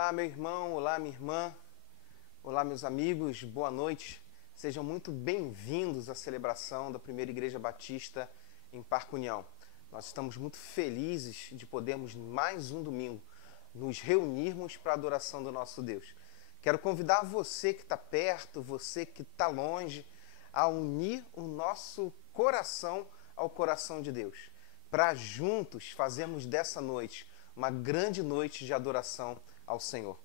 Olá, meu irmão, olá, minha irmã, olá, meus amigos, boa noite. Sejam muito bem-vindos à celebração da Primeira Igreja Batista em Parque União. Nós estamos muito felizes de podermos, mais um domingo, nos reunirmos para a adoração do nosso Deus. Quero convidar você que está perto, você que está longe, a unir o nosso coração ao coração de Deus, para juntos fazermos dessa noite uma grande noite de adoração ao Senhor.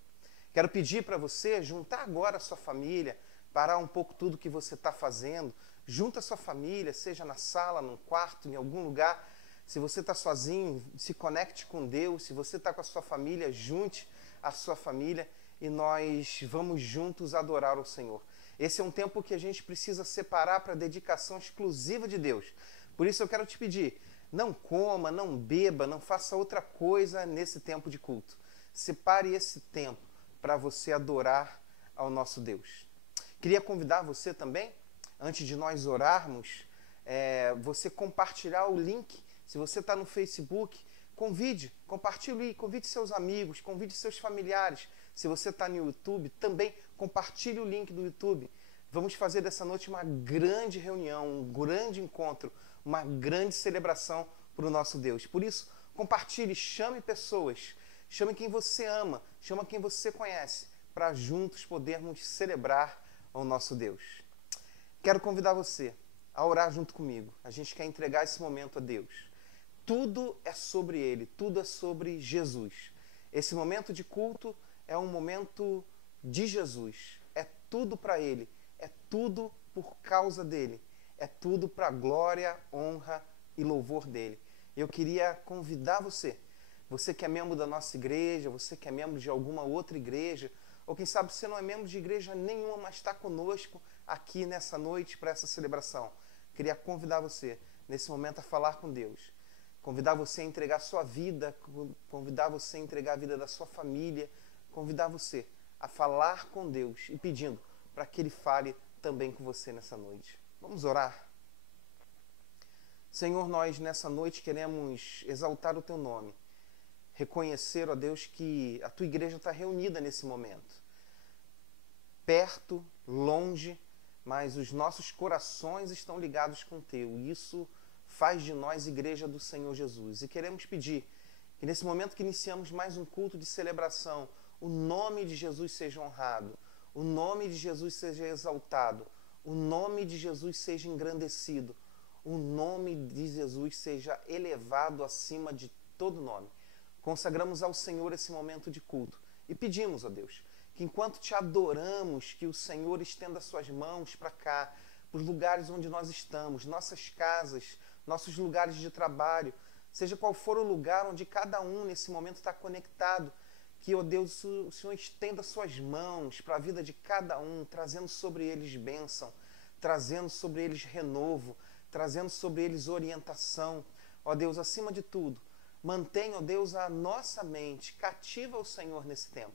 Quero pedir para você juntar agora a sua família, parar um pouco tudo que você está fazendo, junta a sua família, seja na sala, num quarto, em algum lugar. Se você está sozinho, se conecte com Deus. Se você está com a sua família, junte a sua família e nós vamos juntos adorar o Senhor. Esse é um tempo que a gente precisa separar para dedicação exclusiva de Deus. Por isso eu quero te pedir, não coma, não beba, não faça outra coisa nesse tempo de culto. Separe esse tempo para você adorar ao nosso Deus. Queria convidar você também, antes de nós orarmos, você compartilhar o link. Se você está no Facebook, compartilhe, convide seus amigos, convide seus familiares. Se você está no YouTube, também compartilhe o link do YouTube. Vamos fazer dessa noite uma grande reunião, um grande encontro, uma grande celebração para o nosso Deus. Por isso, compartilhe, chame pessoas, chame quem você ama, chame quem você conhece, para juntos podermos celebrar ao nosso Deus. Quero convidar você a orar junto comigo. A gente quer entregar esse momento a Deus. Tudo é sobre Ele, tudo é sobre Jesus. Esse momento de culto é um momento de Jesus. É tudo para Ele, é tudo por causa dEle, é tudo para a glória, honra e louvor dEle. Eu queria convidar você, você que é membro da nossa igreja, você que é membro de alguma outra igreja, ou quem sabe você não é membro de igreja nenhuma, mas está conosco aqui nessa noite para essa celebração. Queria convidar você, nesse momento, a falar com Deus. Convidar você a entregar a sua vida, convidar você a entregar a vida da sua família, convidar você a falar com Deus e pedindo para que Ele fale também com você nessa noite. Vamos orar? Senhor, nós nessa noite queremos exaltar o Teu nome, reconhecer, ó Deus, que a Tua igreja está reunida nesse momento, perto, longe, mas os nossos corações estão ligados com o Teu, e isso faz de nós igreja do Senhor Jesus. E queremos pedir que nesse momento que iniciamos mais um culto de celebração, o nome de Jesus seja honrado, o nome de Jesus seja exaltado, o nome de Jesus seja engrandecido, o nome de Jesus seja elevado acima de todo nome. Consagramos ao Senhor esse momento de culto e pedimos, ó Deus, que enquanto te adoramos, que o Senhor estenda suas mãos para cá, para os lugares onde nós estamos, nossas casas, nossos lugares de trabalho, seja qual for o lugar onde cada um nesse momento está conectado, que, ó Deus, o Senhor estenda suas mãos para a vida de cada um, trazendo sobre eles bênção, trazendo sobre eles renovo, trazendo sobre eles orientação. Ó Deus, acima de tudo, mantenha, ó Deus, a nossa mente cativa ao Senhor nesse tempo.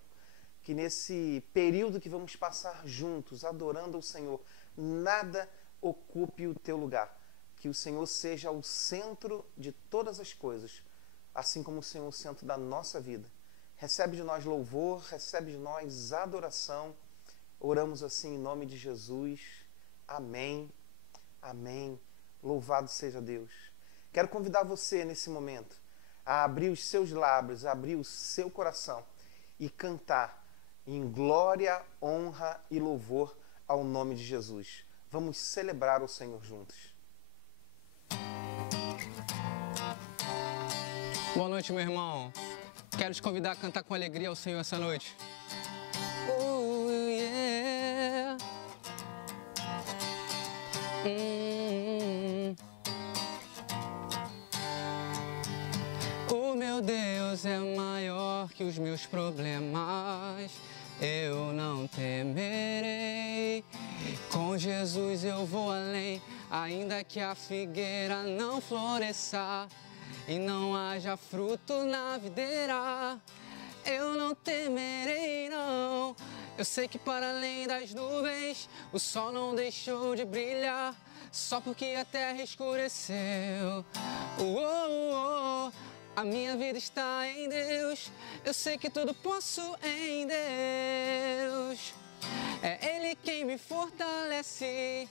Que nesse período que vamos passar juntos, adorando ao Senhor, nada ocupe o teu lugar. Que o Senhor seja o centro de todas as coisas, assim como o Senhor é o centro da nossa vida. Recebe de nós louvor, recebe de nós adoração. Oramos assim em nome de Jesus. Amém. Amém. Louvado seja Deus. Quero convidar você nesse momento a abrir os seus lábios, a abrir o seu coração e cantar em glória, honra e louvor ao nome de Jesus. Vamos celebrar o Senhor juntos. Boa noite, meu irmão. Quero te convidar a cantar com alegria ao Senhor essa noite. Oh, yeah. O meu Deus é maior que os meus problemas. Eu não temerei. Com Jesus eu vou além, ainda que a figueira não floresça e não haja fruto na videira. Eu não temerei, não. Eu sei que para além das nuvens o sol não deixou de brilhar, só porque a terra escureceu. Oh, oh, oh. A minha vida está em Deus, eu sei que tudo posso em Deus. É Ele quem me fortalece,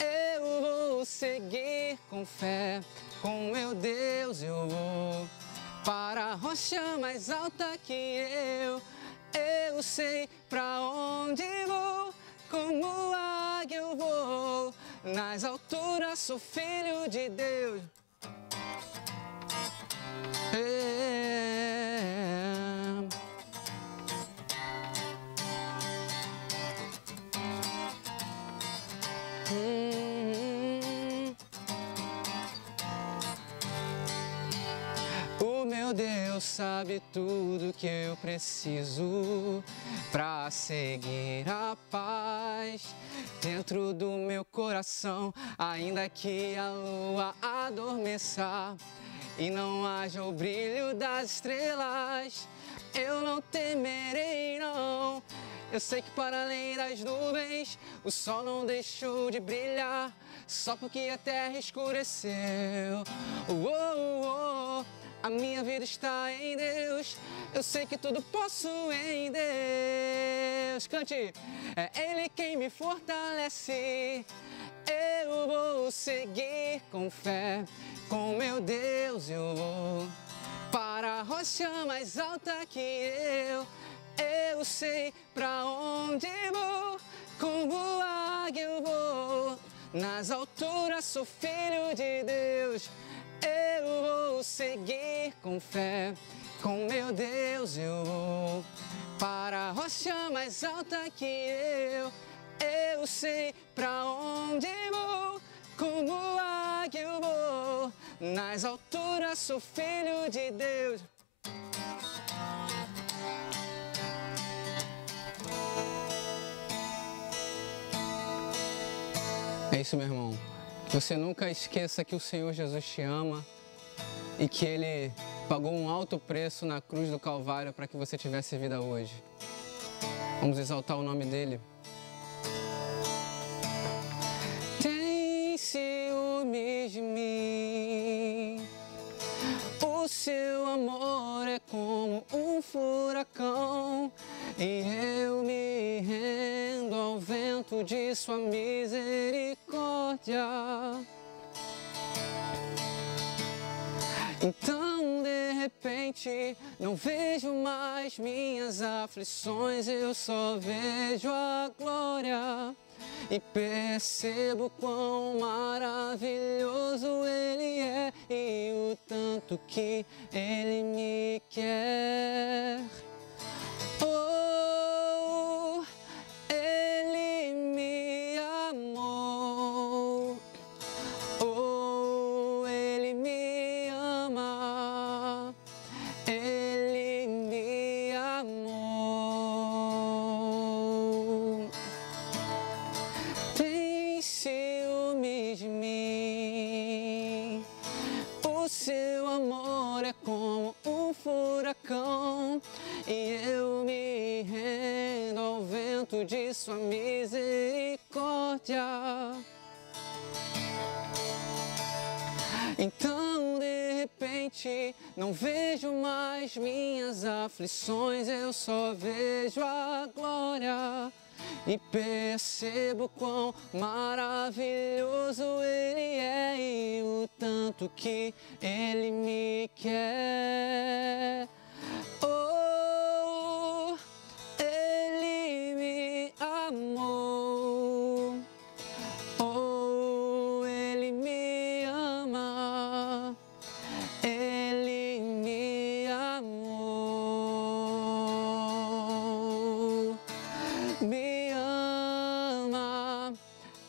eu vou seguir com fé. Com meu Deus eu vou para a rocha mais alta que eu sei pra onde vou. Como águia eu vou, nas alturas sou filho de Deus. O meu Deus sabe tudo que eu preciso pra seguir a paz dentro do meu coração, ainda que a lua adormeça e não haja o brilho das estrelas, eu não temerei não. Eu sei que para além das nuvens o sol não deixou de brilhar só porque a terra escureceu. A minha vida está em Deus, eu sei que tudo posso em Deus. Cante! É Ele quem me fortalece, eu vou seguir com fé. Com meu Deus eu vou para a rocha mais alta que eu sei pra onde vou. Como águia eu vou, nas alturas sou filho de Deus. Eu vou seguir com fé, com meu Deus eu vou para a rocha mais alta que eu sei pra onde vou. Como águia eu vou, nas alturas sou filho de Deus. É isso, meu irmão. Que você nunca esqueça que o Senhor Jesus te ama e que Ele pagou um alto preço na cruz do Calvário para que você tivesse vida hoje. Vamos exaltar o nome dEle. Tem ciúmes de mim, o seu amor é como um furacão e eu me rendo ao vento de sua misericórdia. Então, de repente, não vejo mais minhas aflições, eu só vejo a glória e percebo quão maravilhoso Ele é e o tanto que Ele me quer. Oh, Ele me amou. Oh, Ele me ama. Ele me amou. Tem ciúmes de mim. O seu amor é como um furacão e eu me rendo ao vento de sua misericórdia. Então, de repente, não vejo mais minhas aflições, eu só vejo a glória e percebo quão maravilhoso Ele é e o tanto que Ele me quer. Oh, Ele me amou. Oh, Ele me ama. Ele me amou. Me ama.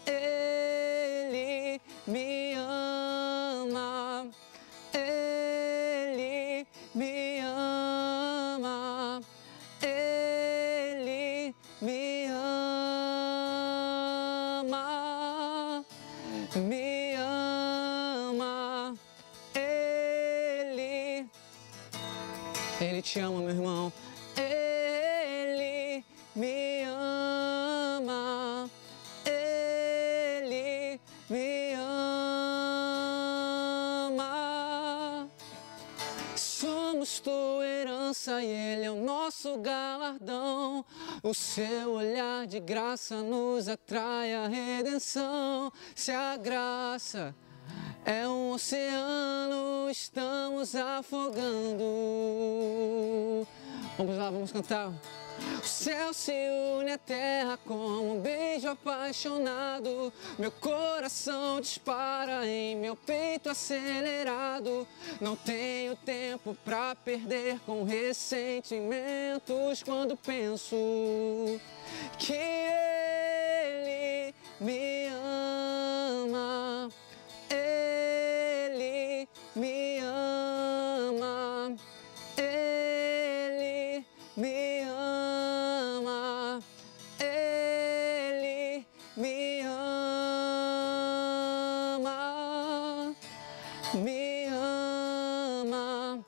Ele me ama. Ele me ama. Ele me ama. Me ama. Ele te ama, meu irmão. Ele me ama. Ele me ama. somos tua herança e Ele é o nosso galardão. O seu olhar de graça nos atrai à redenção. Se a graça é um oceano, estamos afogando. Vamos lá, vamos cantar. O céu se une à terra como um beijo apaixonado. Meu coração dispara em meu peito acelerado. Não tenho tempo pra perder com ressentimentos quando penso que Ele me ama. Ele me ama. Ele me ama. Ele me ama. Me ama.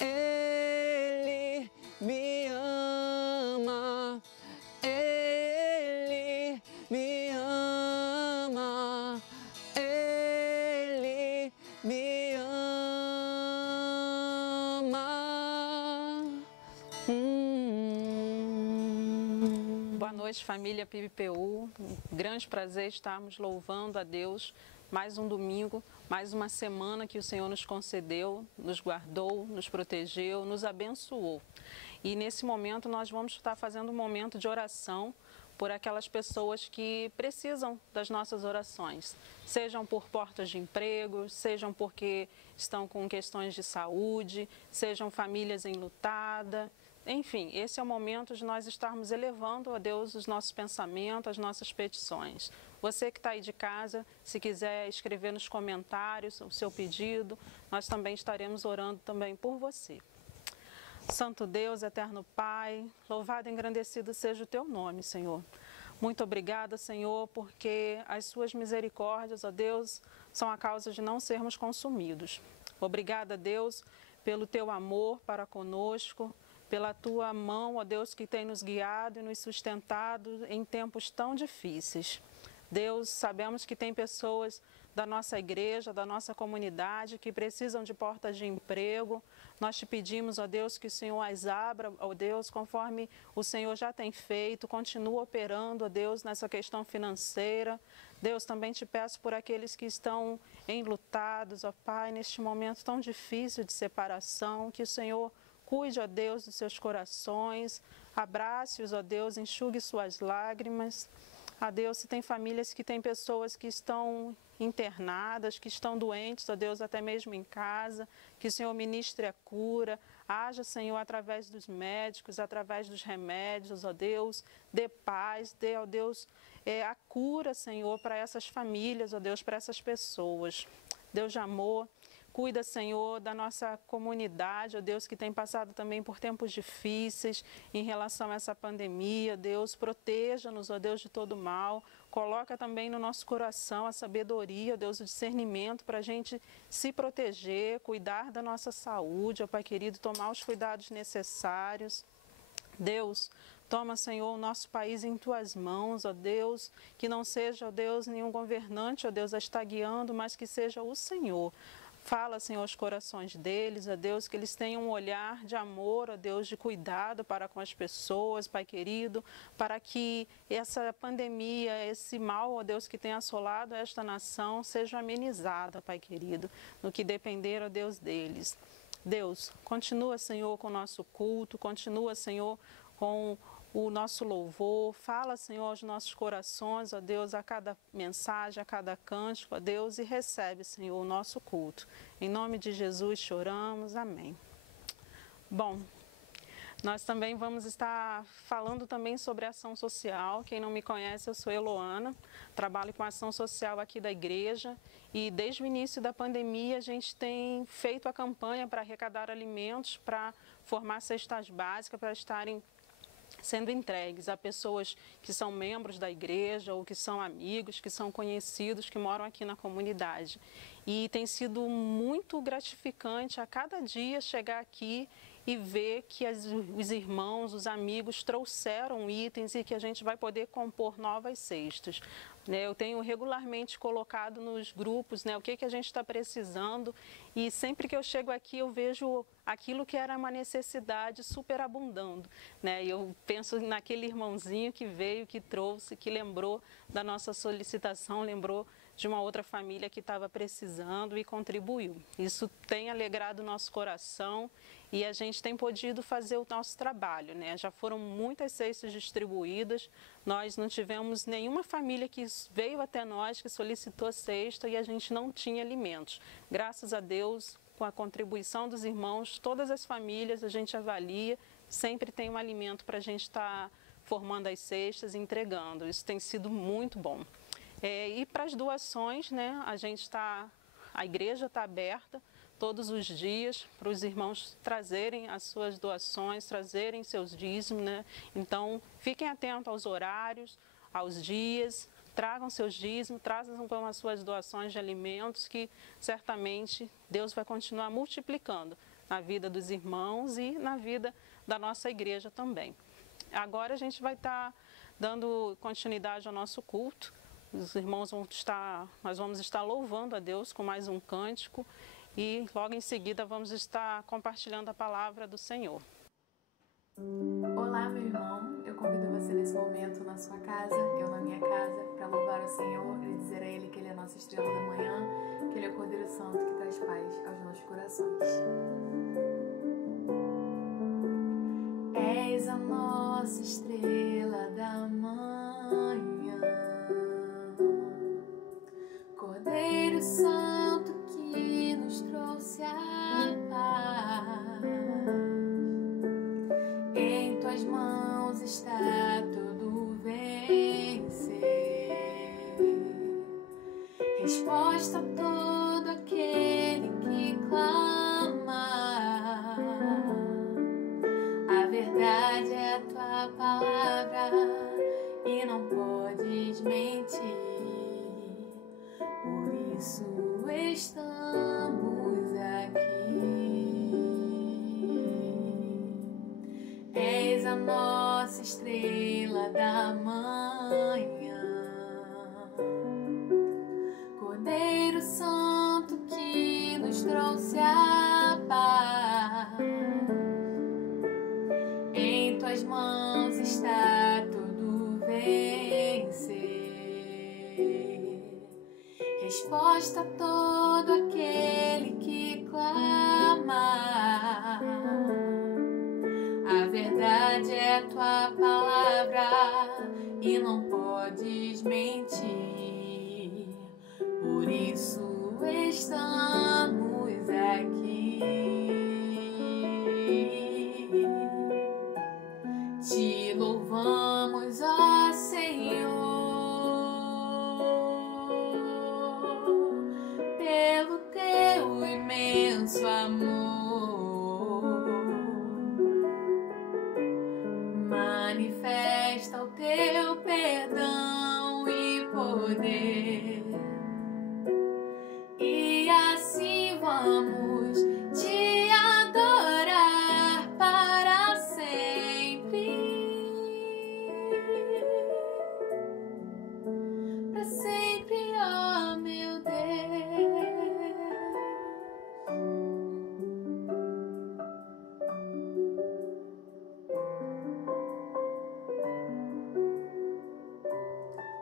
Ele me ama. Ele me ama. Ele me ama. Boa noite, família PIBPU. Um grande prazer estarmos louvando a Deus mais um domingo, mais uma semana que o Senhor nos concedeu, nos guardou, nos protegeu, nos abençoou. E nesse momento nós vamos estar fazendo um momento de oração por aquelas pessoas que precisam das nossas orações, sejam por portas de emprego, sejam porque estão com questões de saúde, sejam famílias enlutadas. Enfim, esse é o momento de nós estarmos elevando a Deus os nossos pensamentos, as nossas petições. Você que está aí de casa, se quiser escrever nos comentários o seu pedido, nós também estaremos orando também por você. Santo Deus, eterno Pai, louvado e engrandecido seja o Teu nome, Senhor. Muito obrigada, Senhor, porque as Suas misericórdias, ó Deus, são a causa de não sermos consumidos. Obrigada, Deus, pelo Teu amor para conosco, pela Tua mão, ó Deus, que tem nos guiado e nos sustentado em tempos tão difíceis. Deus, sabemos que tem pessoas da nossa igreja, da nossa comunidade, que precisam de portas de emprego. Nós te pedimos, ó Deus, que o Senhor as abra, ó Deus, conforme o Senhor já tem feito, continua operando, ó Deus, nessa questão financeira. Deus, também te peço por aqueles que estão enlutados, ó Pai, neste momento tão difícil de separação, que o Senhor cuide, ó Deus, dos seus corações, abrace-os, ó Deus, enxugue suas lágrimas. Ó Deus, se tem famílias que têm pessoas que estão internadas, que estão doentes, ó Deus, até mesmo em casa, que o Senhor ministre a cura, haja, Senhor, através dos médicos, através dos remédios, ó Deus, dê paz, dê, ó Deus, a cura, Senhor, para essas famílias, ó Deus, para essas pessoas. Deus de amor, cuida, Senhor, da nossa comunidade, ó Deus, que tem passado também por tempos difíceis em relação a essa pandemia. Deus, proteja-nos, ó Deus, de todo mal. Coloca também no nosso coração a sabedoria, ó Deus, o discernimento para a gente se proteger, cuidar da nossa saúde, ó Pai querido, tomar os cuidados necessários. Deus, toma, Senhor, o nosso país em Tuas mãos, ó Deus, que não seja, ó Deus, nenhum governante, ó Deus, a estar guiando, mas que seja o Senhor. Fala, Senhor, aos corações deles, ó Deus, que eles tenham um olhar de amor, ó Deus, de cuidado para com as pessoas, Pai querido, para que essa pandemia, esse mal, ó Deus, que tem assolado esta nação, seja amenizada, Pai querido, no que depender, ó Deus, deles. Deus, continua, Senhor, com o nosso culto, continua, Senhor, com o nosso louvor, fala, Senhor, aos nossos corações, ó Deus, a cada mensagem, a cada cântico, ó Deus, e recebe, Senhor, o nosso culto. Em nome de Jesus choramos, amém. Bom, nós também vamos estar falando também sobre ação social. Quem não me conhece, eu sou Eloana, trabalho com ação social aqui da igreja e desde o início da pandemia a gente tem feito a campanha para arrecadar alimentos, para formar cestas básicas, para estarem sendo entregues a pessoas que são membros da igreja ou que são amigos, que são conhecidos, que moram aqui na comunidade. E tem sido muito gratificante a cada dia chegar aqui e ver que os irmãos, os amigos trouxeram itens e que a gente vai poder compor novas cestas. Eu tenho regularmente colocado nos grupos, o que a gente está precisando, e sempre que eu chego aqui eu vejo aquilo que era uma necessidade superabundando. E eu penso naquele irmãozinho que veio, que trouxe, que lembrou da nossa solicitação, lembrou de uma outra família que estava precisando e contribuiu. Isso tem alegrado o nosso coração e a gente tem podido fazer o nosso trabalho, Já foram muitas cestas distribuídas, nós não tivemos nenhuma família que veio até nós, que solicitou cesta e a gente não tinha alimentos. Graças a Deus, com a contribuição dos irmãos, todas as famílias a gente avalia, sempre tem um alimento para a gente estar formando as cestas e entregando. Isso tem sido muito bom. E para as doações, a igreja está aberta todos os dias para os irmãos trazerem as suas doações, trazerem seus dízimos, Então, fiquem atentos aos horários, aos dias, tragam seus dízimos, tragam as suas doações de alimentos, que certamente Deus vai continuar multiplicando na vida dos irmãos e na vida da nossa igreja também. Agora a gente vai estar dando continuidade ao nosso culto. Os irmãos nós vamos estar louvando a Deus com mais um cântico e logo em seguida vamos estar compartilhando a palavra do Senhor. Olá, meu irmão, eu convido você nesse momento na sua casa, eu na minha casa, para louvar o Senhor e dizer a Ele que Ele é a nossa estrela da manhã, que Ele é o Cordeiro Santo que traz paz aos nossos corações. És a nossa estrela da manhã, Cordeiro Santo que nos trouxe a paz. Em tuas mãos está tudo vencer. Resposta a todo aquele que clama. A verdade é a tua palavra e não podes mentir. Por isso estamos aqui. És a nossa estrela da manhã, Cordeiro Santo que nos trouxe a paz. Em tuas mãos está tudo vencer. Resposta a todo aquele que clama. A verdade é a tua palavra e não podes mentir. Por isso estamos aqui. Te louvamos, ó Senhor, pelo teu imenso amor. Manifesta o teu perdão e poder, e assim vamos te adorar para sempre. Para sempre, ó meu Deus.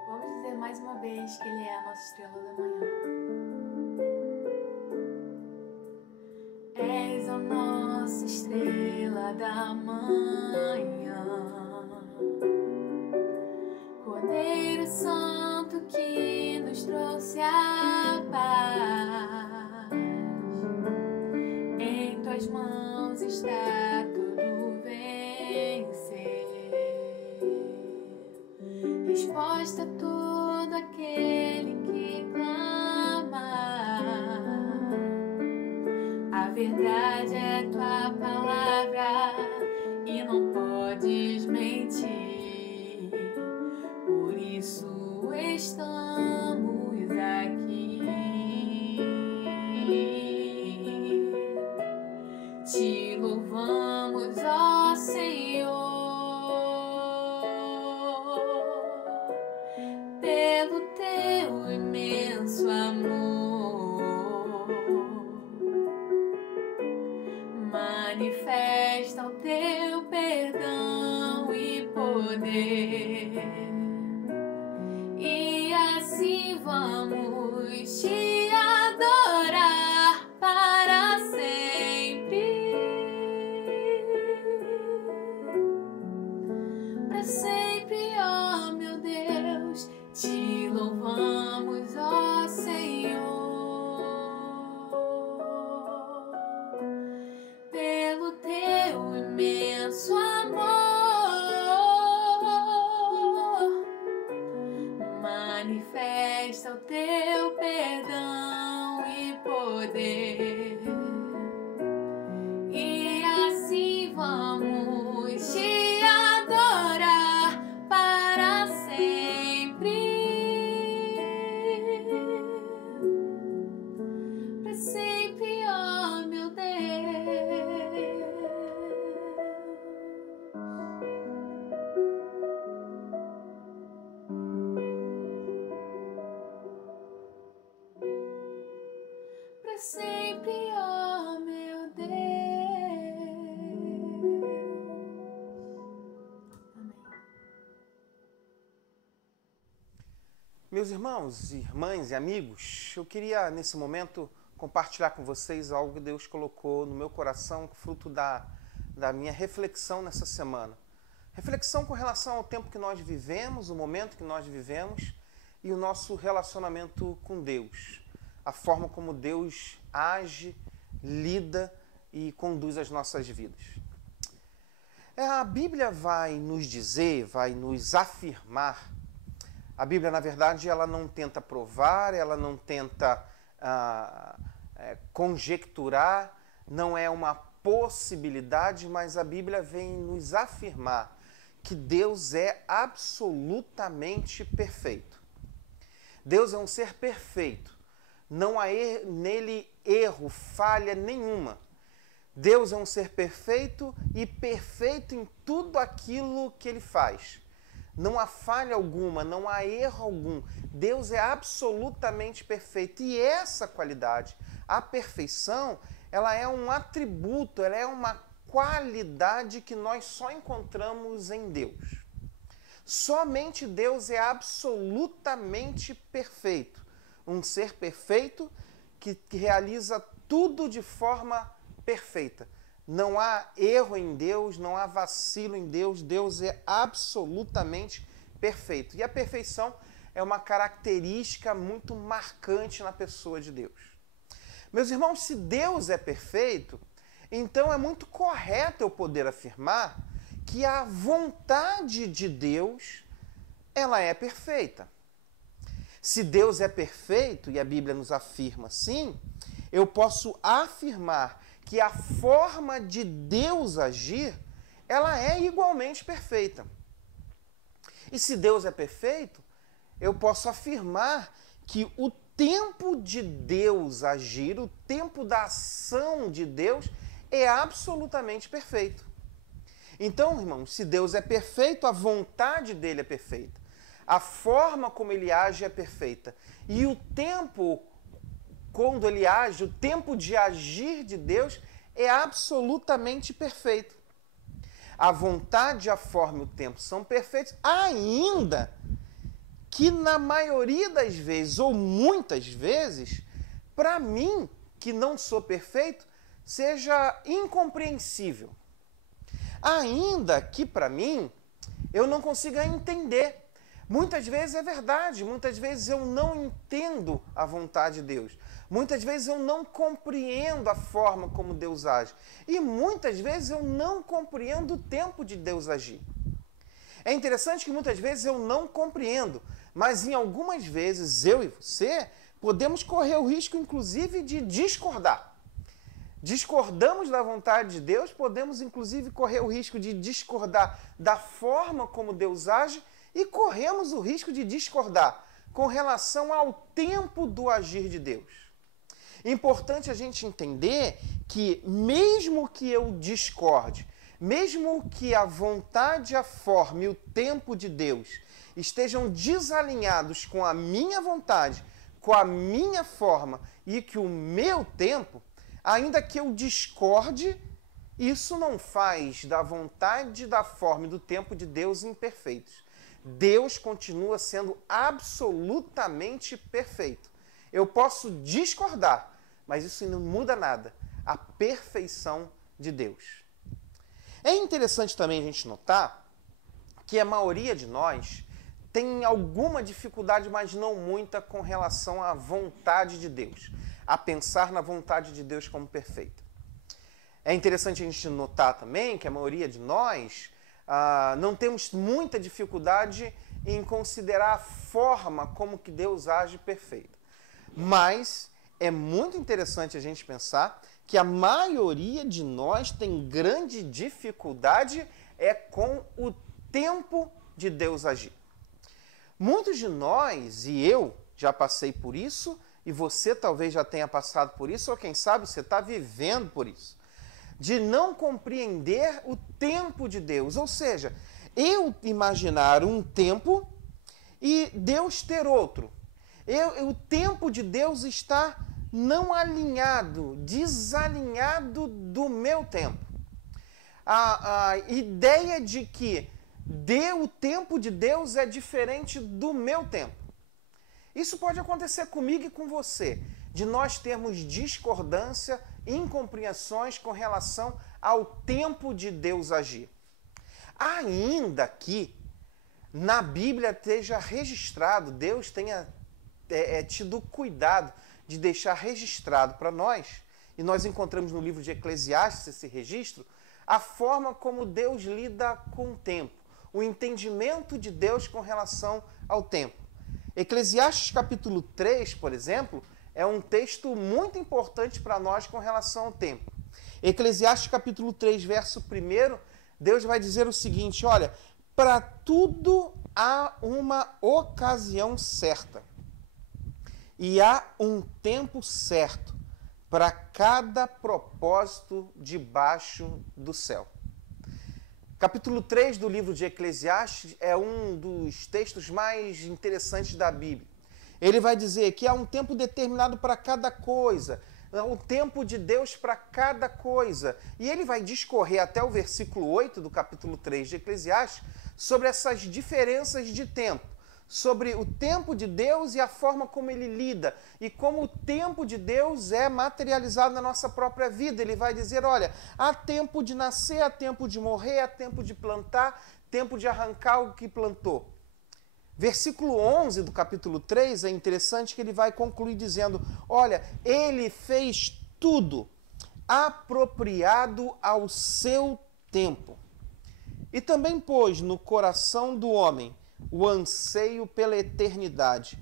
Vamos dizer mais uma vez que Ele é a nossa estrela da manhã. És a nossa estrela da manhã, Cordeiro Santo que nos trouxe a paz. Em tuas mãos está tudo vencer. Resposta a todo aquele que clama. A verdade é a tua palavra e não podes mentir. Por isso estamos aqui. Te louvamos, ó Senhor, pelo teu imenso amor. Manifesta o teu perdão e poder, e assim vamos te adorar para sempre. Para sempre, ó meu Deus, te louvamos, ó Senhor, pelo teu imenso amor. Manifesta o teu perdão e poder, e assim vamos te adorar para sempre. Para sempre, ó meu Deus. Para sempre, ó meu Deus. Amém. Meus irmãos, irmãs e amigos, eu queria nesse momento compartilhar com vocês algo que Deus colocou no meu coração, fruto da minha reflexão nessa semana. Reflexão com relação ao tempo que nós vivemos, o momento que nós vivemos e o nosso relacionamento com Deus. A forma como Deus age, lida e conduz as nossas vidas. A Bíblia vai nos dizer, vai nos afirmar. A Bíblia, na verdade, ela não tenta provar, ela não tenta conjecturar, não é uma possibilidade, mas a Bíblia vem nos afirmar que Deus é absolutamente perfeito. Deus é um ser perfeito. Não há nele erro, falha nenhuma. Deus é um ser perfeito e perfeito em tudo aquilo que ele faz. Não há falha alguma, não há erro algum. Deus é absolutamente perfeito. E essa qualidade, a perfeição, ela é um atributo, ela é uma qualidade que nós só encontramos em Deus. Somente Deus é absolutamente perfeito. Um ser perfeito que realiza tudo de forma perfeita. Não há erro em Deus, não há vacilo em Deus. Deus é absolutamente perfeito. E a perfeição é uma característica muito marcante na pessoa de Deus. Meus irmãos, se Deus é perfeito, então é muito correto eu poder afirmar que a vontade de Deus, ela é perfeita. Se Deus é perfeito, e a Bíblia nos afirma assim, eu posso afirmar que a forma de Deus agir, ela é igualmente perfeita. E se Deus é perfeito, eu posso afirmar que o tempo de Deus agir, o tempo da ação de Deus, é absolutamente perfeito. Então, irmãos, se Deus é perfeito, a vontade dele é perfeita. A forma como ele age é perfeita. E o tempo, quando ele age, o tempo de agir de Deus é absolutamente perfeito. A vontade, a forma e o tempo são perfeitos, ainda que na maioria das vezes, ou muitas vezes, para mim, que não sou perfeito, seja incompreensível. Ainda que para mim, eu não consiga entender. Muitas vezes é verdade, muitas vezes eu não entendo a vontade de Deus. Muitas vezes eu não compreendo a forma como Deus age. E muitas vezes eu não compreendo o tempo de Deus agir. É interessante que muitas vezes eu não compreendo, mas em algumas vezes eu e você podemos correr o risco, inclusive, de discordar. Discordamos da vontade de Deus, podemos, inclusive, correr o risco de discordar da forma como Deus age e corremos o risco de discordar com relação ao tempo do agir de Deus. Importante a gente entender que, mesmo que eu discorde, mesmo que a vontade, a forma e o tempo de Deus estejam desalinhados com a minha vontade, com a minha forma e que o meu tempo, ainda que eu discorde, isso não faz da vontade, da forma e do tempo de Deus imperfeitos. Deus continua sendo absolutamente perfeito. Eu posso discordar, mas isso não muda nada. A perfeição de Deus. É interessante também a gente notar que a maioria de nós tem alguma dificuldade, mas não muita, com relação à vontade de Deus, a pensar na vontade de Deus como perfeita. É interessante a gente notar também que a maioria de nós não temos muita dificuldade em considerar a forma como que Deus age perfeita. Mas é muito interessante a gente pensar que a maioria de nós tem grande dificuldade com o tempo de Deus agir. Muitos de nós, e eu já passei por isso, e você talvez já tenha passado por isso, ou quem sabe você está vivendo por isso, de não compreender o tempo de Deus. Ou seja, eu imaginar um tempo e Deus ter outro. O tempo de Deus está não alinhado, desalinhado do meu tempo. A ideia de que o tempo de Deus é diferente do meu tempo. Isso pode acontecer comigo e com você, de nós termos discordância, incompreensões com relação ao tempo de Deus agir. Ainda que na Bíblia esteja registrado, Deus tenha tido cuidado de deixar registrado para nós, e nós encontramos no livro de Eclesiastes esse registro, a forma como Deus lida com o tempo, o entendimento de Deus com relação ao tempo. Eclesiastes capítulo 3, por exemplo, é um texto muito importante para nós com relação ao tempo. Eclesiastes capítulo 3, verso 1, Deus vai dizer o seguinte, olha, para tudo há uma ocasião certa e há um tempo certo para cada propósito debaixo do céu. Capítulo 3 do livro de Eclesiastes é um dos textos mais interessantes da Bíblia. Ele vai dizer que há um tempo determinado para cada coisa, há um tempo de Deus para cada coisa. E ele vai discorrer até o versículo 8 do capítulo 3 de Eclesiastes sobre essas diferenças de tempo, sobre o tempo de Deus e a forma como ele lida, e como o tempo de Deus é materializado na nossa própria vida. Ele vai dizer, olha, há tempo de nascer, há tempo de morrer, há tempo de plantar, tempo de arrancar o que plantou. Versículo 11 do capítulo 3 é interessante que ele vai concluir dizendo, olha, ele fez tudo apropriado ao seu tempo. E também pôs no coração do homem o anseio pela eternidade.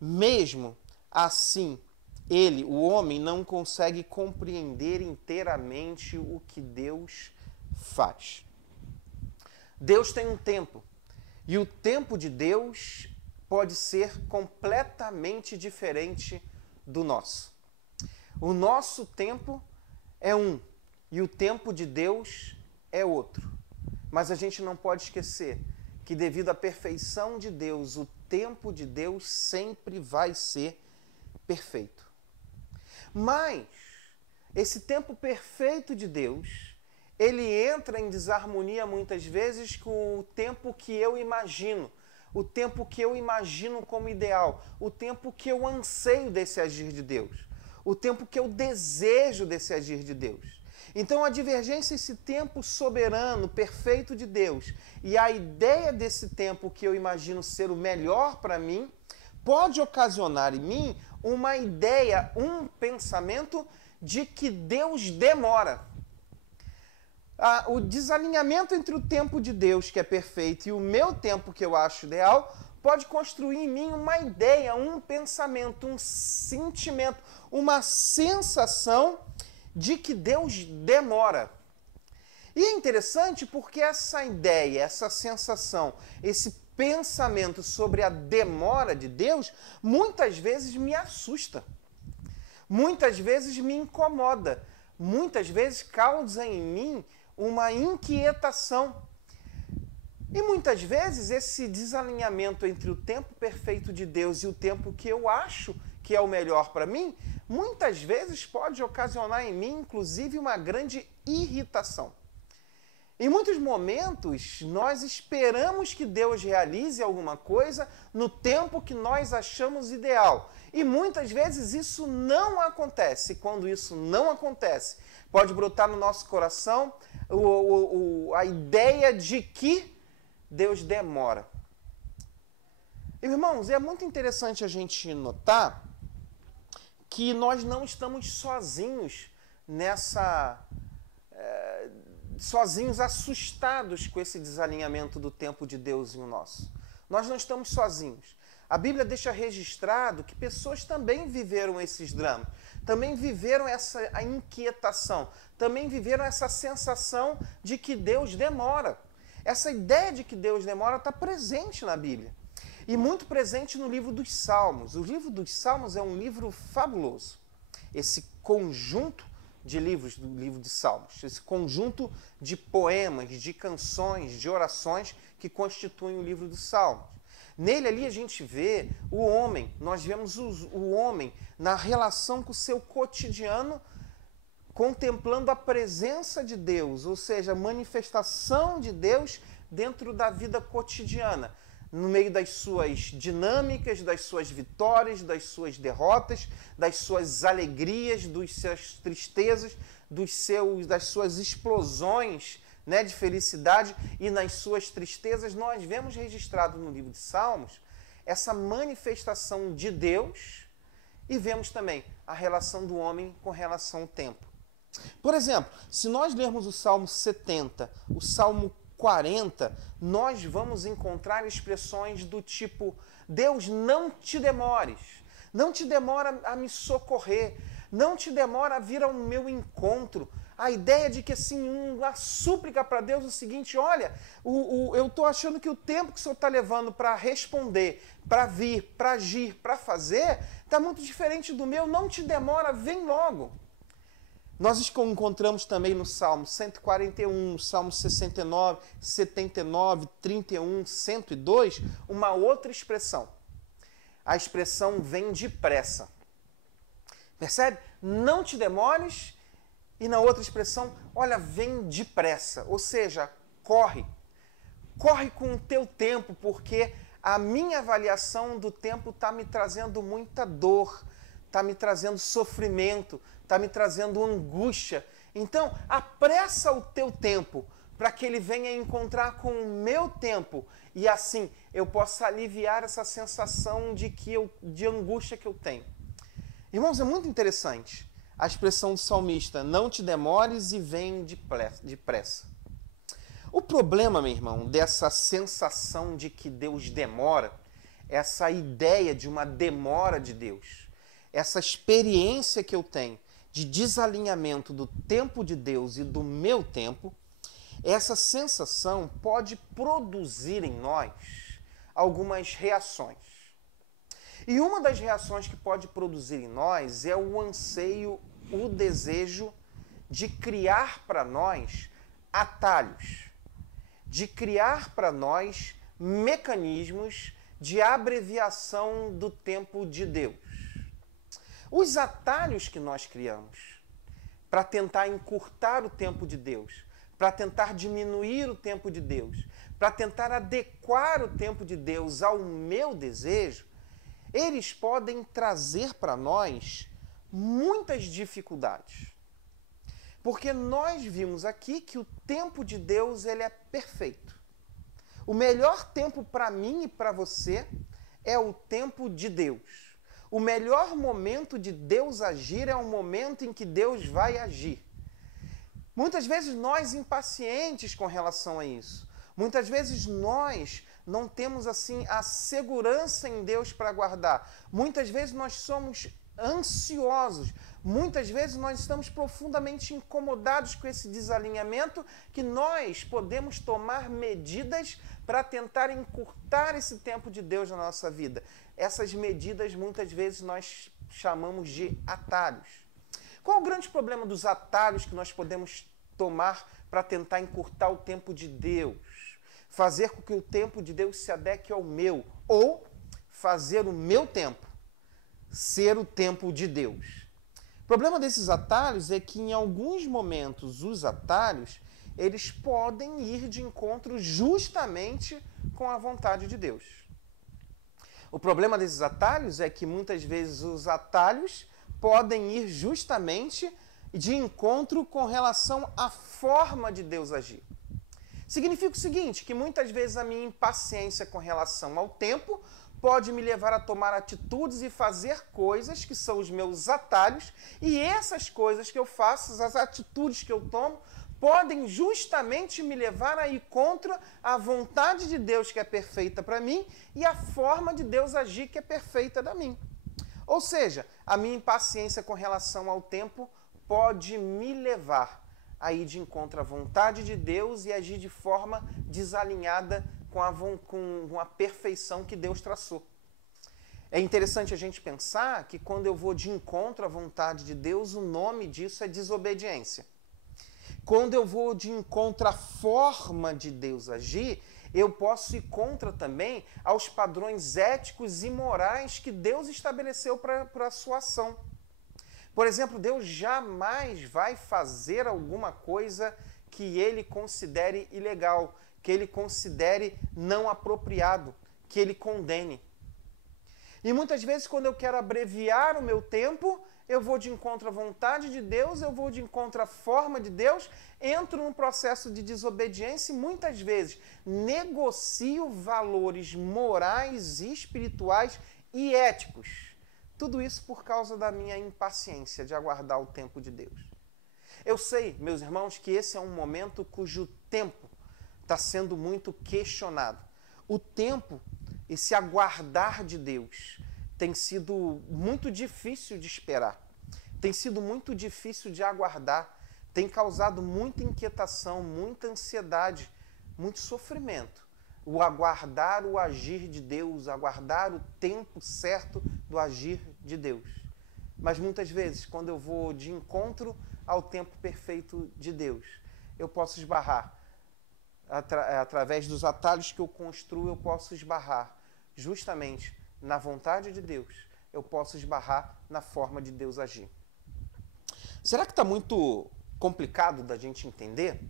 Mesmo assim, ele, o homem, não consegue compreender inteiramente o que Deus faz. Deus tem um tempo, e o tempo de Deus pode ser completamente diferente do nosso. O nosso tempo é um, e o tempo de Deus é outro. Mas a gente não pode esquecer que devido à perfeição de Deus, o tempo de Deus sempre vai ser perfeito. Mas esse tempo perfeito de Deus, ele entra em desarmonia muitas vezes com o tempo que eu imagino, o tempo que eu imagino como ideal, o tempo que eu anseio desse agir de Deus, o tempo que eu desejo desse agir de Deus. Então a divergência, esse tempo soberano, perfeito de Deus, e a ideia desse tempo que eu imagino ser o melhor para mim, pode ocasionar em mim uma ideia, um pensamento de que Deus demora. O desalinhamento entre o tempo de Deus, que é perfeito, e o meu tempo, que eu acho ideal, pode construir em mim uma ideia, um pensamento, um sentimento, uma sensação de que Deus demora. E é interessante porque essa ideia, essa sensação, esse pensamento sobre a demora de Deus, muitas vezes me assusta, muitas vezes me incomoda, muitas vezes causa em mim uma inquietação. E muitas vezes esse desalinhamento entre o tempo perfeito de Deus e o tempo que eu acho que é o melhor para mim, muitas vezes pode ocasionar em mim, inclusive, uma grande irritação. Em muitos momentos, nós esperamos que Deus realize alguma coisa no tempo que nós achamos ideal. E muitas vezes isso não acontece. E quando isso não acontece, pode brotar no nosso coração a ideia de que Deus demora. Irmãos, é muito interessante a gente notar que nós não estamos sozinhos sozinhos, assustados com esse desalinhamento do tempo de Deus em nosso. Nós não estamos sozinhos. A Bíblia deixa registrado que pessoas também viveram esses dramas, também viveram essa inquietação, também viveram essa sensação de que Deus demora. Essa ideia de que Deus demora está presente na Bíblia. E muito presente no livro dos Salmos. O livro dos Salmos é um livro fabuloso. Esse conjunto de livros do livro de Salmos, esse conjunto de poemas, de canções, de orações que constituem o livro dos Salmos. Nele ali a gente vê o homem, nós vemos o homem na relação com o seu cotidiano, contemplando a presença de Deus, ou seja, a manifestação de Deus dentro da vida cotidiana, no meio das suas dinâmicas, das suas vitórias, das suas derrotas, das suas alegrias, das suas tristezas, das suas explosões, né, de felicidade, e nas suas tristezas nós vemos registrado no livro de Salmos essa manifestação de Deus e vemos também a relação do homem com relação ao tempo. Por exemplo, se nós lermos o Salmo 70, o Salmo 40, nós vamos encontrar expressões do tipo: Deus, não te demores, não te demora a me socorrer, não te demora a vir ao meu encontro. A ideia de que, assim, uma súplica para Deus é o seguinte: olha, eu estou achando que o tempo que o Senhor está levando para responder, para vir, para agir, para fazer, está muito diferente do meu, não te demora, vem logo. Nós encontramos também no Salmo 141, no Salmo 69, 79, 31, 102, uma outra expressão. A expressão vem depressa. Percebe? Não te demores. E na outra expressão, olha, vem depressa. Ou seja, corre. Corre com o teu tempo, porque a minha avaliação do tempo está me trazendo muita dor, está me trazendo sofrimento, está me trazendo angústia. Então, apressa o teu tempo para que ele venha encontrar com o meu tempo e assim eu possa aliviar essa sensação de angústia que eu tenho. Irmãos, é muito interessante a expressão do salmista: não te demores e vem depressa. O problema, meu irmão, dessa sensação de que Deus demora, essa ideia de uma demora de Deus, essa experiência que eu tenho de desalinhamento do tempo de Deus e do meu tempo, essa sensação pode produzir em nós algumas reações. E uma das reações que pode produzir em nós é o anseio, o desejo de criar para nós atalhos, de criar para nós mecanismos de abreviação do tempo de Deus. Os atalhos que nós criamos para tentar encurtar o tempo de Deus, para tentar diminuir o tempo de Deus, para tentar adequar o tempo de Deus ao meu desejo, eles podem trazer para nós muitas dificuldades. Porque nós vimos aqui que o tempo de Deus ele é perfeito. O melhor tempo para mim e para você é o tempo de Deus. O melhor momento de Deus agir é o momento em que Deus vai agir. Muitas vezes nós impacientes com relação a isso. Muitas vezes nós não temos assim a segurança em Deus para aguardar. Muitas vezes nós somos ansiosos. Muitas vezes nós estamos profundamente incomodados com esse desalinhamento, que nós podemos tomar medidas para tentar encurtar esse tempo de Deus na nossa vida. Essas medidas muitas vezes nós chamamos de atalhos. Qual o grande problema dos atalhos que nós podemos tomar para tentar encurtar o tempo de Deus, fazer com que o tempo de Deus se adeque ao meu, ou fazer o meu tempo ser o tempo de Deus. O problema desses atalhos é que em alguns momentos os atalhos eles podem ir de encontro justamente com a vontade de Deus. O problema desses atalhos é que muitas vezes os atalhos podem ir justamente de encontro com relação à forma de Deus agir. Significa o seguinte, que muitas vezes a minha impaciência com relação ao tempo pode me levar a tomar atitudes e fazer coisas que são os meus atalhos, e essas coisas que eu faço, as atitudes que eu tomo, podem justamente me levar a ir contra a vontade de Deus que é perfeita para mim e a forma de Deus agir que é perfeita para mim. Ou seja, a minha impaciência com relação ao tempo pode me levar a ir de encontro à vontade de Deus e agir de forma desalinhada com a perfeição que Deus traçou. É interessante a gente pensar que quando eu vou de encontro à vontade de Deus, o nome disso é desobediência. Quando eu vou de encontro à forma de Deus agir, eu posso ir contra também aos padrões éticos e morais que Deus estabeleceu para a sua ação. Por exemplo, Deus jamais vai fazer alguma coisa que ele considere ilegal, que ele considere não apropriado, que ele condene. E muitas vezes, quando eu quero abreviar o meu tempo, eu vou de encontro à vontade de Deus, eu vou de encontro à forma de Deus, entro num processo de desobediência e muitas vezes negocio valores morais, espirituais e éticos. Tudo isso por causa da minha impaciência de aguardar o tempo de Deus. Eu sei, meus irmãos, que esse é um momento cujo tempo está sendo muito questionado. O tempo, esse aguardar de Deus, tem sido muito difícil de esperar, tem sido muito difícil de aguardar, tem causado muita inquietação, muita ansiedade, muito sofrimento. O aguardar o agir de Deus, aguardar o tempo certo do agir de Deus. Mas muitas vezes, quando eu vou de encontro ao tempo perfeito de Deus, eu posso esbarrar, através dos atalhos que eu construo, eu posso esbarrar justamente na vontade de Deus, eu posso esbarrar na forma de Deus agir. Será que está muito complicado da gente entender?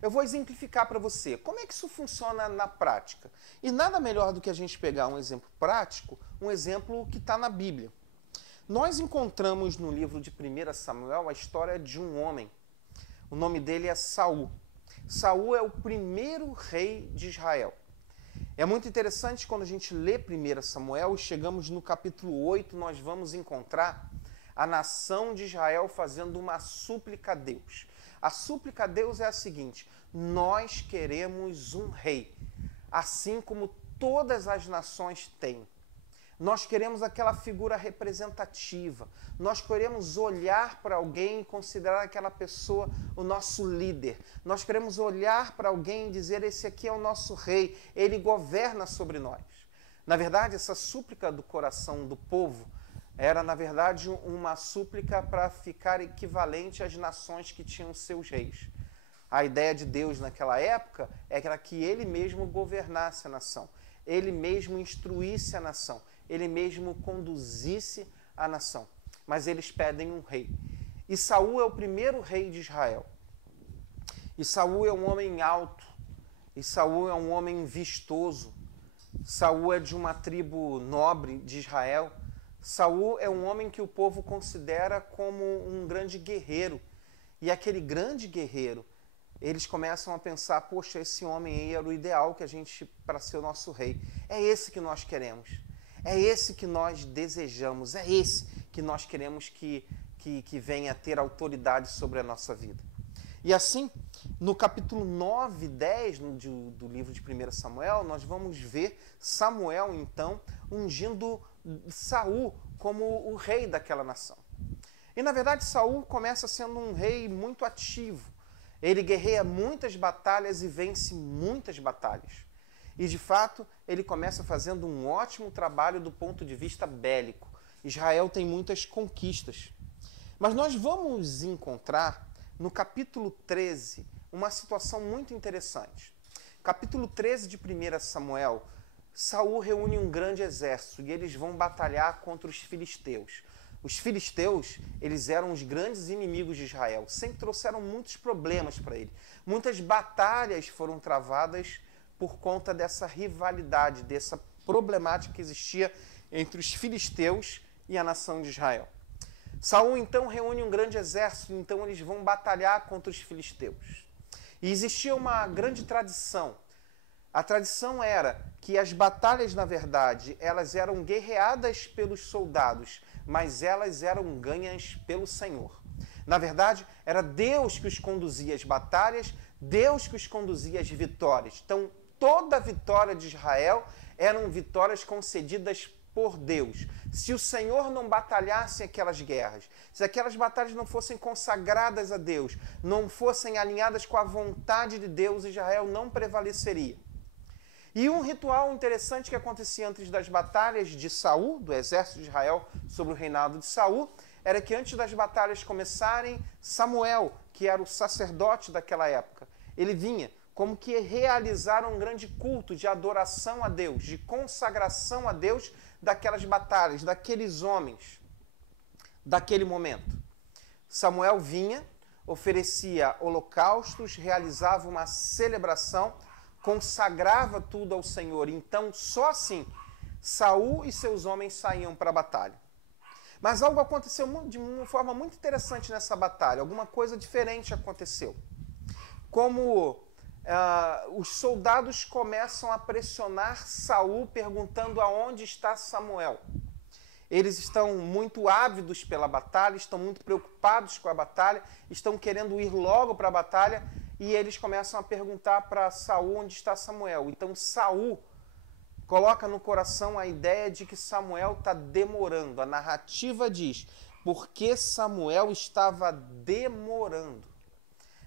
Eu vou exemplificar para você como é que isso funciona na prática. E nada melhor do que a gente pegar um exemplo prático, um exemplo que está na Bíblia. Nós encontramos no livro de 1 Samuel a história de um homem. O nome dele é Saul. Saul é o primeiro rei de Israel. É muito interessante quando a gente lê 1 Samuel e chegamos no capítulo 8, nós vamos encontrar a nação de Israel fazendo uma súplica a Deus. A súplica a Deus é a seguinte: nós queremos um rei, assim como todas as nações têm. Nós queremos aquela figura representativa. Nós queremos olhar para alguém e considerar aquela pessoa o nosso líder. Nós queremos olhar para alguém e dizer: esse aqui é o nosso rei, ele governa sobre nós. Na verdade, essa súplica do coração do povo era, na verdade, uma súplica para ficar equivalente às nações que tinham seus reis. A ideia de Deus naquela época era que ele mesmo governasse a nação, ele mesmo instruísse a nação, ele mesmo conduzisse a nação. Mas eles pedem um rei. E Saul é o primeiro rei de Israel. E Saul é um homem alto. E Saul é um homem vistoso. Saul é de uma tribo nobre de Israel. Saul é um homem que o povo considera como um grande guerreiro. E aquele grande guerreiro, eles começam a pensar: poxa, esse homem aí era o ideal que a gente, para ser o nosso rei. É esse que nós queremos. É esse que nós desejamos. É esse que nós queremos que venha a ter autoridade sobre a nossa vida. E assim, no capítulo 9 e 10 do livro de 1 Samuel, nós vamos ver Samuel, então, ungindo Saul como o rei daquela nação. E, na verdade, Saul começa sendo um rei muito ativo. Ele guerreia muitas batalhas e vence muitas batalhas. E, de fato, ele começa fazendo um ótimo trabalho do ponto de vista bélico. Israel tem muitas conquistas. Mas nós vamos encontrar, no capítulo 13, uma situação muito interessante. Capítulo 13 de 1 Samuel, Saul reúne um grande exército e eles vão batalhar contra os filisteus. Os filisteus, eles eram os grandes inimigos de Israel, sempre trouxeram muitos problemas para ele. Muitas batalhas foram travadas por conta dessa rivalidade, dessa problemática que existia entre os filisteus e a nação de Israel. Saul então reúne um grande exército, então eles vão batalhar contra os filisteus. E existia uma grande tradição. A tradição era que as batalhas, na verdade, elas eram guerreadas pelos soldados, mas elas eram ganhas pelo Senhor. Na verdade, era Deus que os conduzia às batalhas, Deus que os conduzia às vitórias. Então, toda a vitória de Israel eram vitórias concedidas por Deus. Se o Senhor não batalhasse aquelas guerras, se aquelas batalhas não fossem consagradas a Deus, não fossem alinhadas com a vontade de Deus, Israel não prevaleceria. E um ritual interessante que acontecia antes das batalhas de Saul, do exército de Israel, sobre o reinado de Saul, era que antes das batalhas começarem, Samuel, que era o sacerdote daquela época, ele vinha como que realizar um grande culto de adoração a Deus, de consagração a Deus daquelas batalhas, daqueles homens, daquele momento. Samuel vinha, oferecia holocaustos, realizava uma celebração, consagrava tudo ao Senhor. Então, só assim, Saul e seus homens saíam para a batalha. Mas algo aconteceu de uma forma muito interessante nessa batalha. Alguma coisa diferente aconteceu. Como os soldados começam a pressionar Saul, perguntando aonde está Samuel. Eles estão muito ávidos pela batalha, estão muito preocupados com a batalha, estão querendo ir logo para a batalha, e eles começam a perguntar para Saul onde está Samuel. Então Saul coloca no coração a ideia de que Samuel está demorando. A narrativa diz, porque Samuel estava demorando.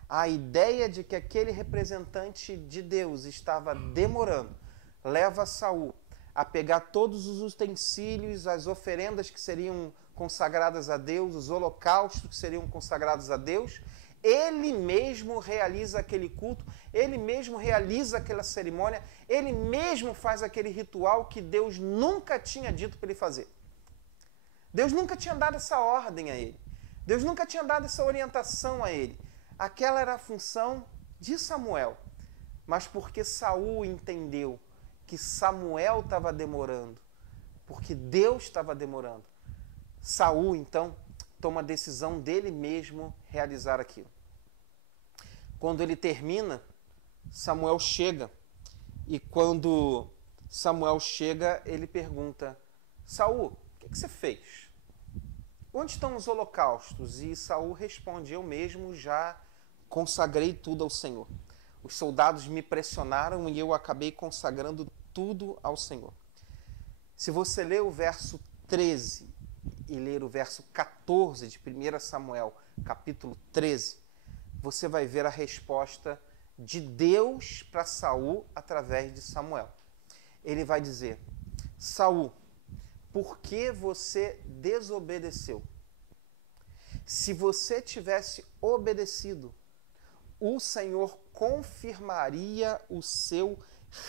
A ideia de que aquele representante de Deus estava demorando leva Saul a pegar todos os utensílios, as oferendas que seriam consagradas a Deus, os holocaustos que seriam consagrados a Deus. Ele mesmo realiza aquele culto, ele mesmo realiza aquela cerimônia, ele mesmo faz aquele ritual que Deus nunca tinha dito para ele fazer. Deus nunca tinha dado essa ordem a ele. Deus nunca tinha dado essa orientação a ele. Aquela era a função de Samuel. Mas porque Saul entendeu que Samuel estava demorando, porque Deus estava demorando, Saul, então, toma a decisão dele mesmo realizar aquilo. Quando ele termina, Samuel chega. E quando Samuel chega, ele pergunta, Saul, o que você fez? Onde estão os holocaustos? E Saul responde, eu mesmo já consagrei tudo ao Senhor. Os soldados me pressionaram e eu acabei consagrando tudo ao Senhor. Se você ler o verso 13 e ler o verso 14 de 1 Samuel, capítulo 13, você vai ver a resposta de Deus para Saul através de Samuel. Ele vai dizer, Saul, por que você desobedeceu? Se você tivesse obedecido, o Senhor confirmaria o seu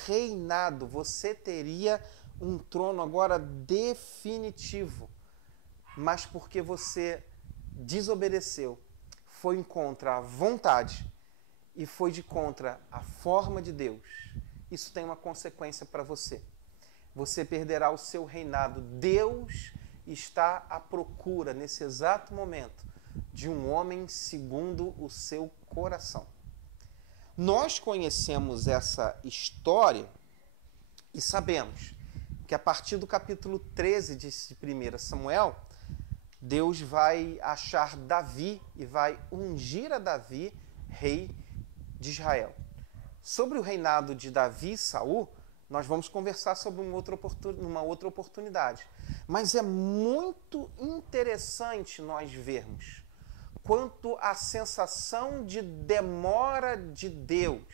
reinado. Você teria um trono agora definitivo. Mas porque você desobedeceu, foi contra a vontade e foi de contra a forma de Deus, isso tem uma consequência para você. Você perderá o seu reinado. Deus está à procura, nesse exato momento, de um homem segundo o seu coração. Nós conhecemos essa história e sabemos que a partir do capítulo 13 de 1 Samuel, Deus vai achar Davi e vai ungir a Davi rei de Israel. Sobre o reinado de Davi e Saul, nós vamos conversar sobre uma outra oportunidade. Mas é muito interessante nós vermos quanto a sensação de demora de Deus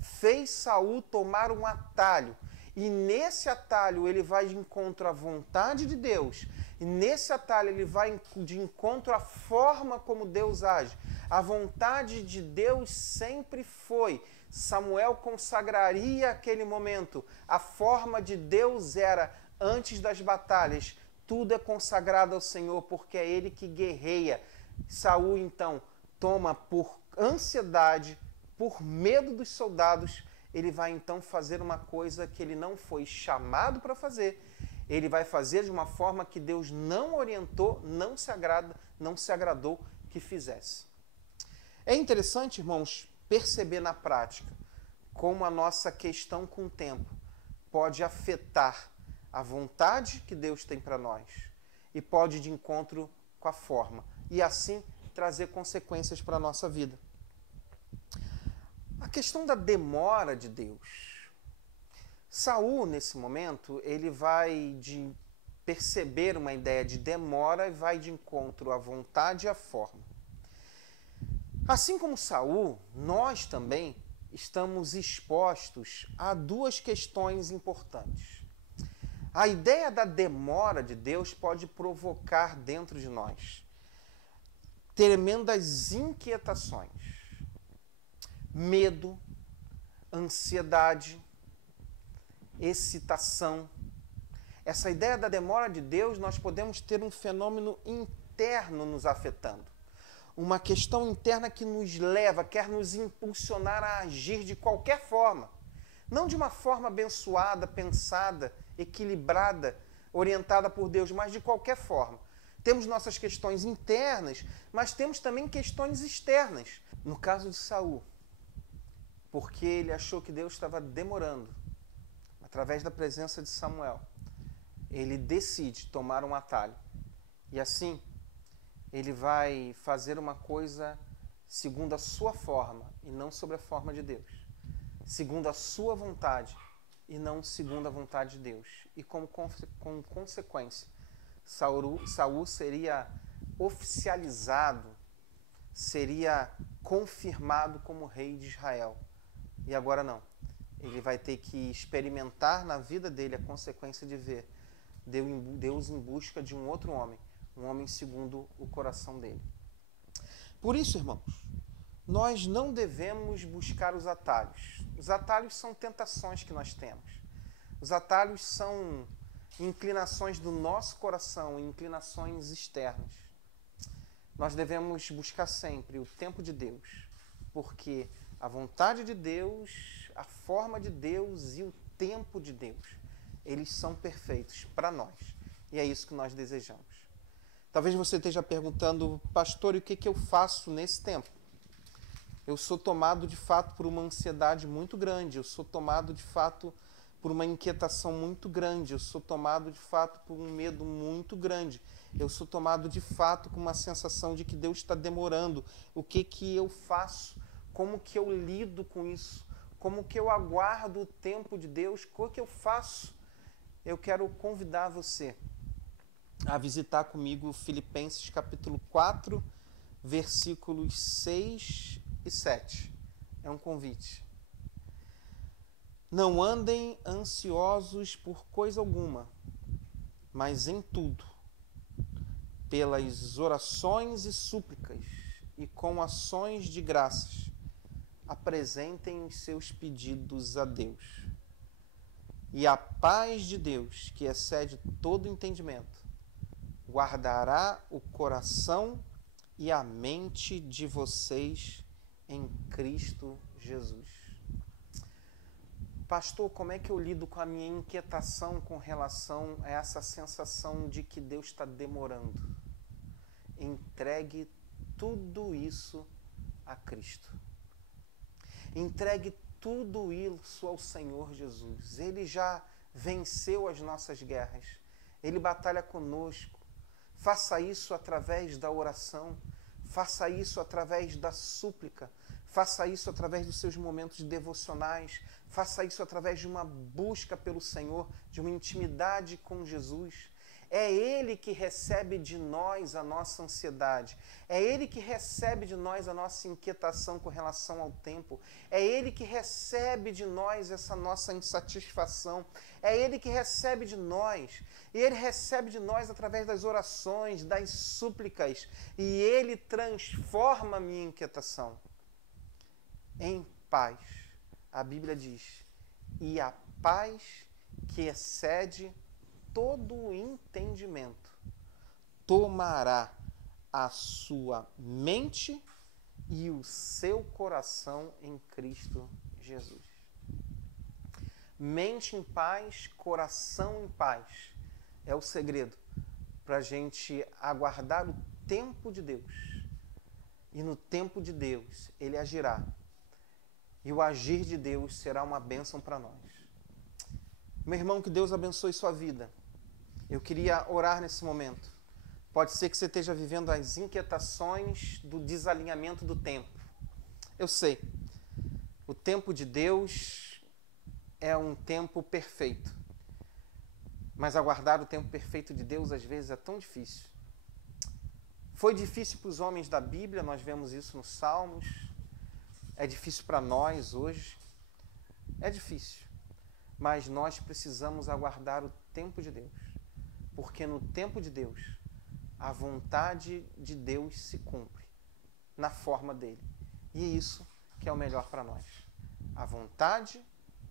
fez Saul tomar um atalho. E nesse atalho ele vai de encontro à vontade de Deus. E nesse atalho ele vai de encontro à forma como Deus age. A vontade de Deus sempre foi. Samuel consagraria aquele momento. A forma de Deus era, antes das batalhas, tudo é consagrado ao Senhor, porque é Ele que guerreia. Saul, então, toma por ansiedade, por medo dos soldados, ele vai então fazer uma coisa que ele não foi chamado para fazer. Ele vai fazer de uma forma que Deus não orientou, não se agradou que fizesse. É interessante, irmãos, perceber na prática como a nossa questão com o tempo pode afetar a vontade que Deus tem para nós e pode ir de encontro com a forma e assim trazer consequências para a nossa vida. A questão da demora de Deus. Saul, nesse momento, ele vai perceber uma ideia de demora e vai de encontro à vontade e à forma. Assim como Saul, nós também estamos expostos a duas questões importantes. A ideia da demora de Deus pode provocar dentro de nós tremendas inquietações, medo, ansiedade, excitação. Essa ideia da demora de Deus, nós podemos ter um fenômeno interno nos afetando. Uma questão interna que nos leva, quer nos impulsionar a agir de qualquer forma. Não de uma forma abençoada, pensada, equilibrada, orientada por Deus, mas de qualquer forma. Temos nossas questões internas, mas temos também questões externas. No caso de Saul, porque ele achou que Deus estava demorando, através da presença de Samuel, ele decide tomar um atalho. E assim, ele vai fazer uma coisa segundo a sua forma e não sobre a forma de Deus. Segundo a sua vontade e não segundo a vontade de Deus. E como consequência, Saul seria oficializado, seria confirmado como rei de Israel. E agora não. Ele vai ter que experimentar na vida dele a consequência de ver Deus em busca de um outro homem, um homem segundo o coração dele. Por isso, irmãos, nós não devemos buscar os atalhos. Os atalhos são tentações que nós temos. Os atalhos são inclinações do nosso coração, inclinações externas. Nós devemos buscar sempre o tempo de Deus, porque a vontade de Deus, a forma de Deus e o tempo de Deus, eles são perfeitos para nós. E é isso que nós desejamos. Talvez você esteja perguntando, pastor, e o que eu faço nesse tempo? Eu sou tomado de fato por uma ansiedade muito grande, eu sou tomado de fato por uma inquietação muito grande, eu sou tomado de fato por um medo muito grande, eu sou tomado de fato com uma sensação de que Deus está demorando. O que eu faço? Como que eu lido com isso? Como que eu aguardo o tempo de Deus? O que eu faço? Eu quero convidar você a visitar comigo Filipenses capítulo 4, versículos 6 e 7. É um convite. Não andem ansiosos por coisa alguma, mas em tudo, pelas orações e súplicas e com ações de graças, apresentem os seus pedidos a Deus. E a paz de Deus, que excede todo entendimento, guardará o coração e a mente de vocês em Cristo Jesus. Pastor, como é que eu lido com a minha inquietação com relação a essa sensação de que Deus está demorando? Entregue tudo isso a Cristo. Entregue tudo isso ao Senhor Jesus. Ele já venceu as nossas guerras. Ele batalha conosco. Faça isso através da oração. Faça isso através da súplica. Faça isso através dos seus momentos devocionais. Faça isso através de uma busca pelo Senhor, de uma intimidade com Jesus. É Ele que recebe de nós a nossa ansiedade. É Ele que recebe de nós a nossa inquietação com relação ao tempo. É Ele que recebe de nós essa nossa insatisfação. É Ele que recebe de nós. E Ele recebe de nós através das orações, das súplicas. E Ele transforma a minha inquietação em paz. A Bíblia diz, e a paz que excede todo o entendimento tomará a sua mente e o seu coração em Cristo Jesus. Mente em paz, coração em paz é o segredo para a gente aguardar o tempo de Deus. E no tempo de Deus, Ele agirá. E o agir de Deus será uma bênção para nós. Meu irmão, que Deus abençoe sua vida. Eu queria orar nesse momento. Pode ser que você esteja vivendo as inquietações do desalinhamento do tempo. Eu sei, o tempo de Deus é um tempo perfeito. Mas aguardar o tempo perfeito de Deus às vezes é tão difícil. Foi difícil para os homens da Bíblia, nós vemos isso nos Salmos. É difícil para nós hoje. É difícil. Mas nós precisamos aguardar o tempo de Deus. Porque no tempo de Deus, a vontade de Deus se cumpre na forma dele. E é isso que é o melhor para nós. A vontade,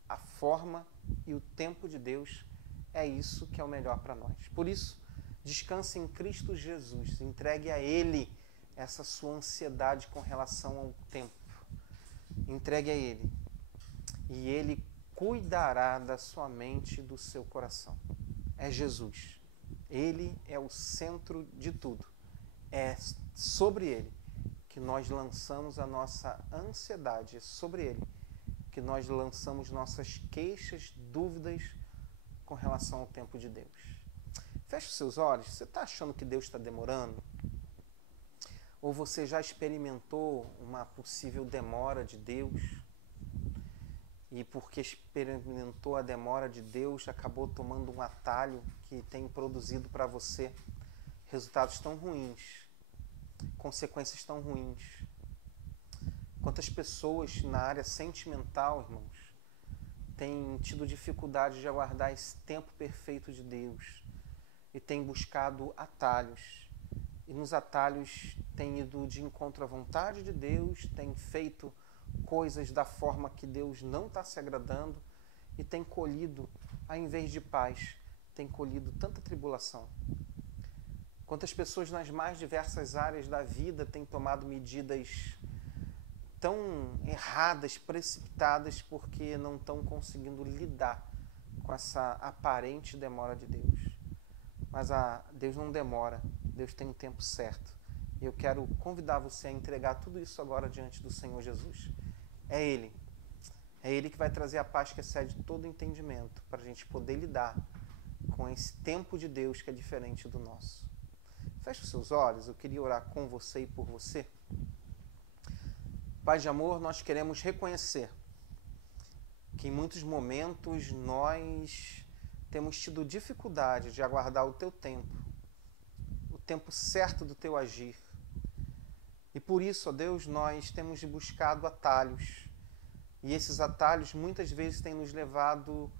a forma e o tempo de Deus é isso que é o melhor para nós. Por isso, descanse em Cristo Jesus. Entregue a Ele essa sua ansiedade com relação ao tempo. Entregue a Ele. E Ele cuidará da sua mente e do seu coração. É Jesus. Ele é o centro de tudo. É sobre Ele que nós lançamos a nossa ansiedade. É sobre Ele que nós lançamos nossas queixas, dúvidas com relação ao tempo de Deus. Feche os seus olhos. Você está achando que Deus está demorando? Ou você já experimentou uma possível demora de Deus? E porque experimentou a demora de Deus, acabou tomando um atalho que tem produzido para você resultados tão ruins, consequências tão ruins. Quantas pessoas na área sentimental, irmãos, têm tido dificuldade de aguardar esse tempo perfeito de Deus e têm buscado atalhos. E nos atalhos têm ido de encontro à vontade de Deus, têm feito coisas da forma que Deus não está se agradando e tem colhido, ao invés de paz, tem colhido tanta tribulação. Quantas pessoas nas mais diversas áreas da vida têm tomado medidas tão erradas, precipitadas, porque não estão conseguindo lidar com essa aparente demora de Deus. Mas Deus não demora, Deus tem um tempo certo. E eu quero convidar você a entregar tudo isso agora diante do Senhor Jesus. É Ele que vai trazer a paz que excede todo entendimento para a gente poder lidar com esse tempo de Deus que é diferente do nosso. Feche os seus olhos, eu queria orar com você e por você. Pai de amor, nós queremos reconhecer que em muitos momentos nós temos tido dificuldade de aguardar o Teu tempo, o tempo certo do Teu agir. E por isso, ó Deus, nós temos buscado atalhos. E esses atalhos muitas vezes têm nos levado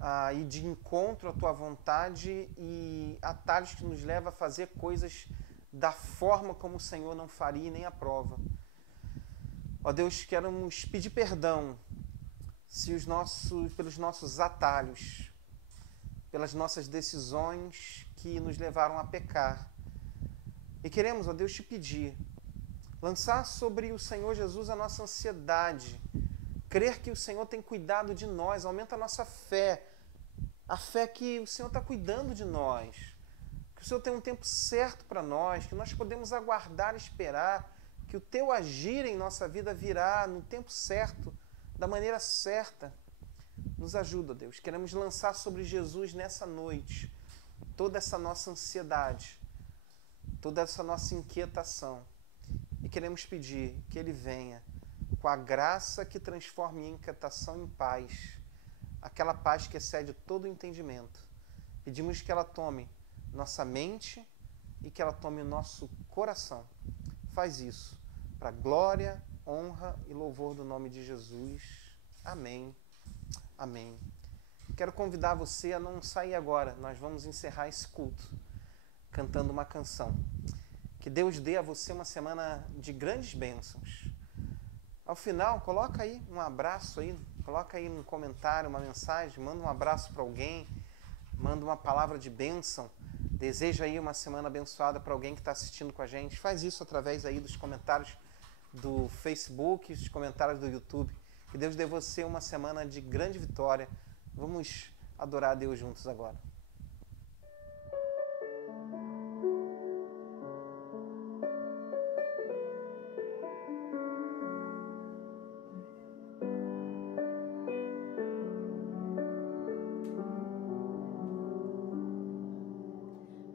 a ir de encontro à Tua vontade e atalhos que nos levam a fazer coisas da forma como o Senhor não faria e nem aprova. Ó Deus, queremos pedir perdão pelos nossos atalhos, pelas nossas decisões que nos levaram a pecar. E queremos, ó Deus, te pedir, lançar sobre o Senhor Jesus a nossa ansiedade, crer que o Senhor tem cuidado de nós, aumenta a nossa fé, a fé que o Senhor está cuidando de nós, que o Senhor tem um tempo certo para nós, que nós podemos aguardar e esperar, que o Teu agir em nossa vida virá no tempo certo, da maneira certa. Nos ajuda, Deus. Queremos lançar sobre Jesus nessa noite toda essa nossa ansiedade, toda essa nossa inquietação. E queremos pedir que Ele venha com a graça que transforma a inquietação em paz, aquela paz que excede todo o entendimento. Pedimos que ela tome nossa mente e que ela tome o nosso coração. Faz isso para a glória, honra e louvor do nome de Jesus. Amém. Amém. Quero convidar você a não sair agora. Nós vamos encerrar esse culto cantando uma canção. Que Deus dê a você uma semana de grandes bênçãos. Ao final, coloca aí um abraço aí, coloca aí um comentário, uma mensagem, manda um abraço para alguém, manda uma palavra de bênção, deseja aí uma semana abençoada para alguém que está assistindo com a gente. Faz isso através aí dos comentários do Facebook, dos comentários do YouTube. Que Deus dê a você uma semana de grande vitória. Vamos adorar a Deus juntos agora.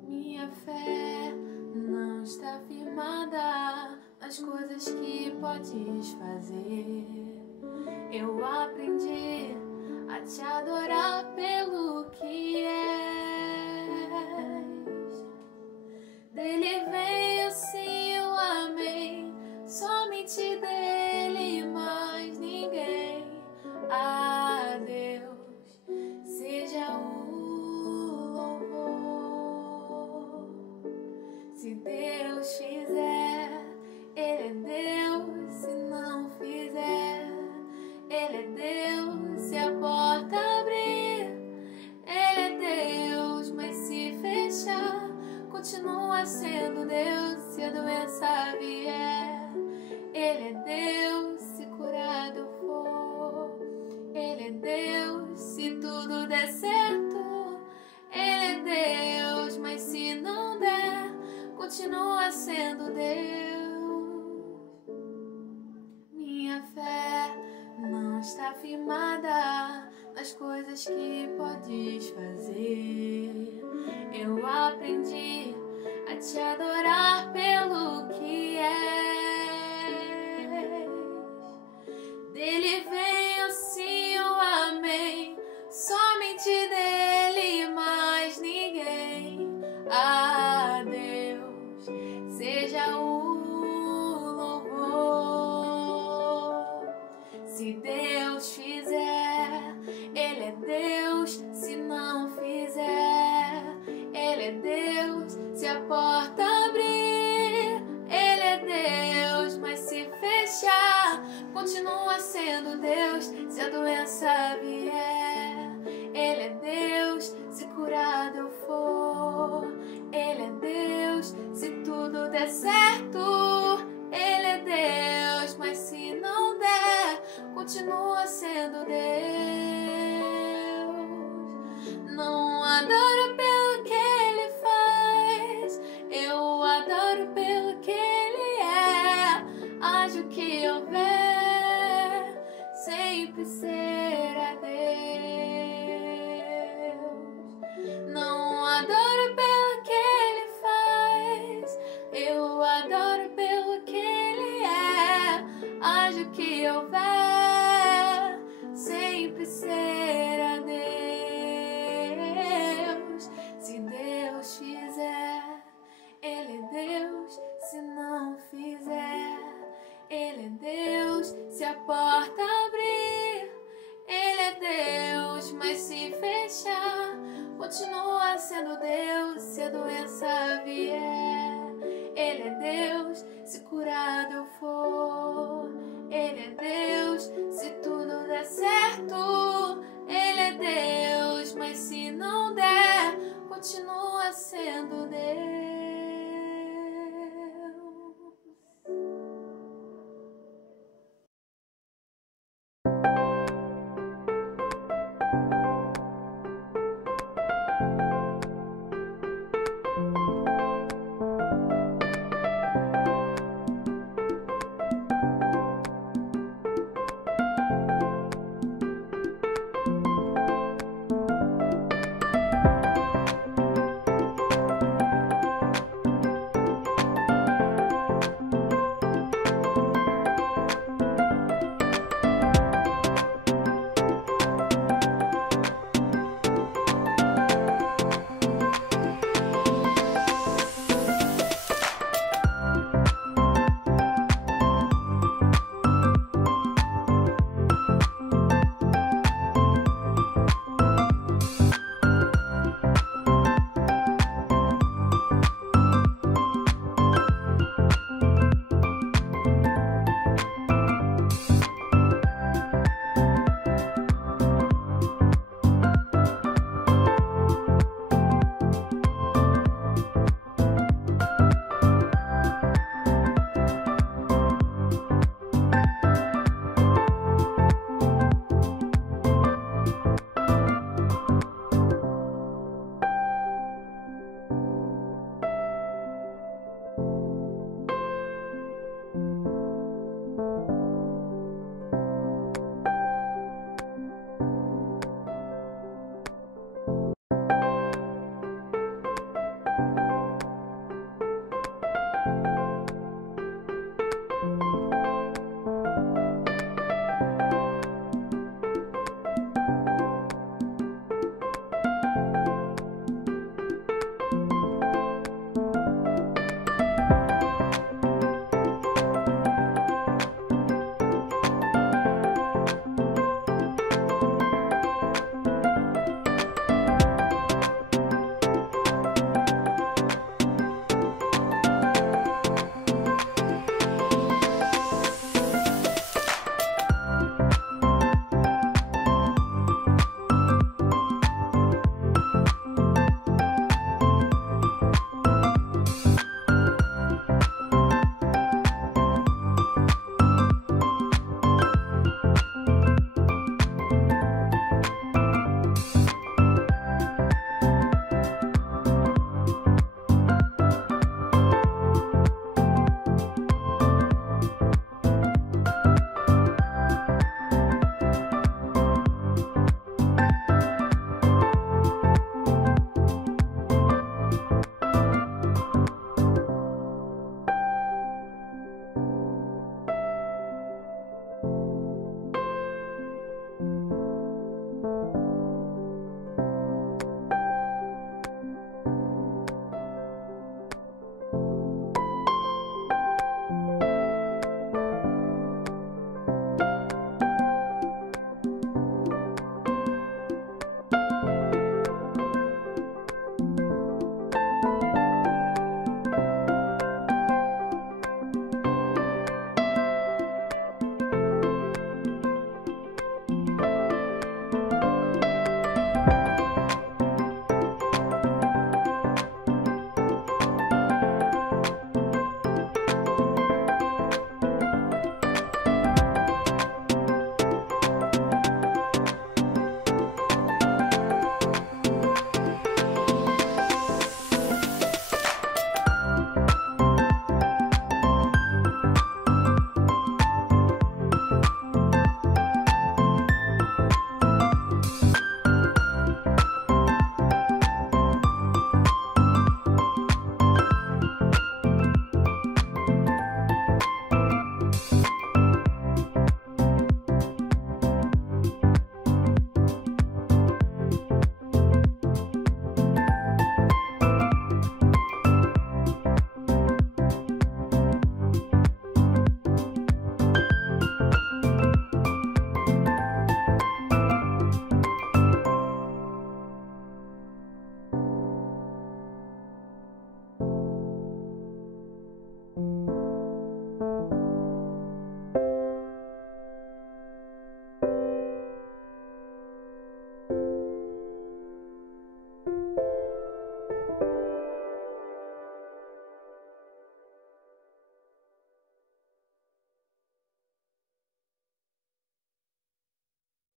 Minha fé não está firmada nas coisas que podes fazer. Eu aprendi a te adorar pelo que és. Dele vem o sim, o amém, somente dele, mais ninguém. A Deus seja o louvor. Se Deus fizer, Ele é Deus. Se não fizer, Ele é Deus. Se a porta abrir, Ele é Deus. Mas se fechar, continua sendo Deus. Se a doença vier, Ele é Deus. Se curado for, Ele é Deus. Se tudo der certo, Ele é Deus. Mas se não der, continua sendo Deus. Minha fé não está firmada nas coisas que podes fazer. Eu aprendi a te adorar pelo que és. Dele vem o sim, o amém, somente dele, mais ninguém. A Deus seja o louvor. Se Deus fizer, Ele é Deus. Se não fizer, Ele é Deus. Se a porta abrir, Ele é Deus. Mas se fechar, continua sendo Deus. Se a doença vier, Ele é Deus. Se curado eu for, Ele é Deus. Se tudo der certo, Ele é Deus. Mas se não der, continua sendo Deus. Não adoro pelo que Ele faz, eu adoro pelo que Ele é. Haja o que houver, sempre será Deus. Não adoro pelo que Ele faz, eu adoro pelo que Ele é. Haja o que houver,